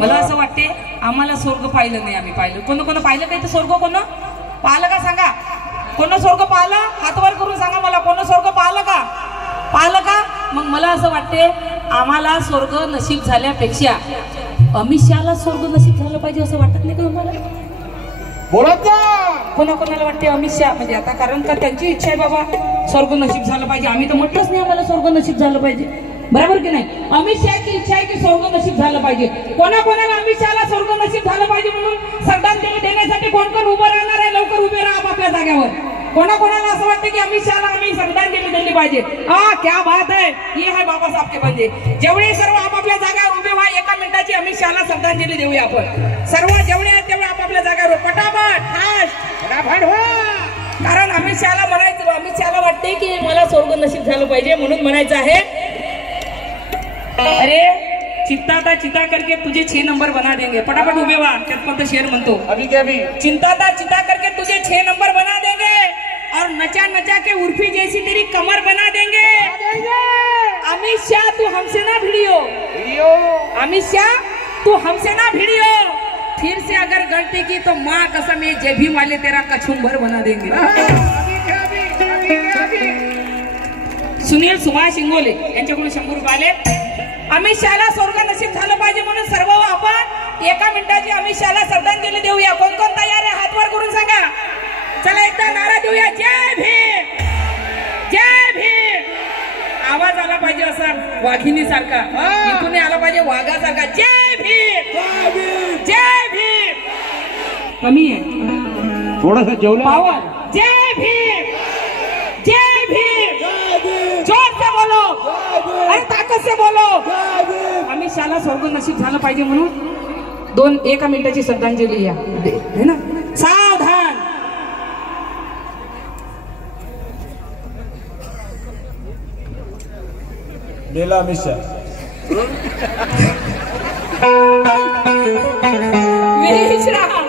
मला असं वाटते आम्हाला स्वर्ग पाहिलं नाही, आम्ही पाहिलं. कोण पाहिलं काही तर स्वर्ग? कोण पाहिलं का सांगा? कोण स्वर्ग पाहिलं? हातवर करून सांगा मला, कोण स्वर्ग पाहिलं का? पाहिलं का? मग मला असं वाटते आम्हाला स्वर्ग नशीब झाल्यापेक्षा अमित शहाला स्वर्ग नशीब झालं पाहिजे असं वाटत नाही का तुम्हाला? बोलत जा. कोणाकोणाला वाटते अमित शहा म्हणजे आता, कारण का त्यांची इच्छा आहे बाबा स्वर्ग नशीब झालं पाहिजे. आम्ही तर म्हटलंच नाही आम्हाला स्वर्ग नशीब झालं पाहिजे, बरोबर की नाही? अमित शहाची इच्छा आहे की स्वर्ग नशीब झालं पाहिजे. कोणाकोणाला अमित शहाला स्वर्ग नशीब झालं पाहिजे म्हणून श्रद्धांजली देण्यासाठी कोण कोण उभं राहणार आहे? लवकर उभे राहा आपल्या जागेवर. कोणाकोणाला असं वाटतं की अमित शहाला आम्ही श्रद्धांजली दिली पाहिजे? हा, क्या बात है, ये है बाबासाहेब के बंदे. जेवढे सर्व आपापल्या जागेवर उभे व्हा, एका मिनिटाची अमित शहाला श्रद्धांजली देऊया आपण. सर्व जेवढे आहेत तेवढे आपापल्या जागेवर पटापट फटाफट हो. कारण अमित शहाला म्हणायचं, अमित शहाला वाटते की मला स्वर्ग नशीब झालं पाहिजे म्हणून म्हणायचं आहे, अरे चिंता था चिता करके तुझे 6 नंबर बना देंगे. फटाफट उभे व्हा. त्यात शेर म्हणतो अभी क्या भी चिंता था चिता करके तुझे 6 नंबर बना देंगे और नचा नचा के उर्फी जैसी तेरी कमर बना देंगे. अमित शाह तू हमसे ना भिड़ियो, अमित शाह तू हमसे ना भिड़ियो. फिर से अगर गलती की तो माँ कसम ये जेबी वाले तेरा कचुम्बर बना देंगे. सुनील सुभाष इंगोले यांच्याकडून 100 रुपये आले. अमित शहाला स्वर्ग नशीब झालं पाहिजे म्हणून सर्व आपण एका मिनिटाची अमित शहाला श्रद्धांजली देऊया. कोण कोण तयार आहे? हातवर करून सांगा. चला एकदा नारा देऊया, जय भीम, जय भीम. आवाज आला पाहिजे असा वाघिणी सारखा, इथून आला पाहिजे वाघासारखा. जय भीम, जय भीम. कमी आहे थोडासा जेवला पावर. जय भीम, जय भीम. जोर से बोलो, अरे ताकत से बोलो. अमित शहाला स्वर्ग नशीब झालं पाहिजे म्हणून 1 मिनिटाची श्रद्धांजली या है ना. सावधान. गेला अमित शहा. विश्राम.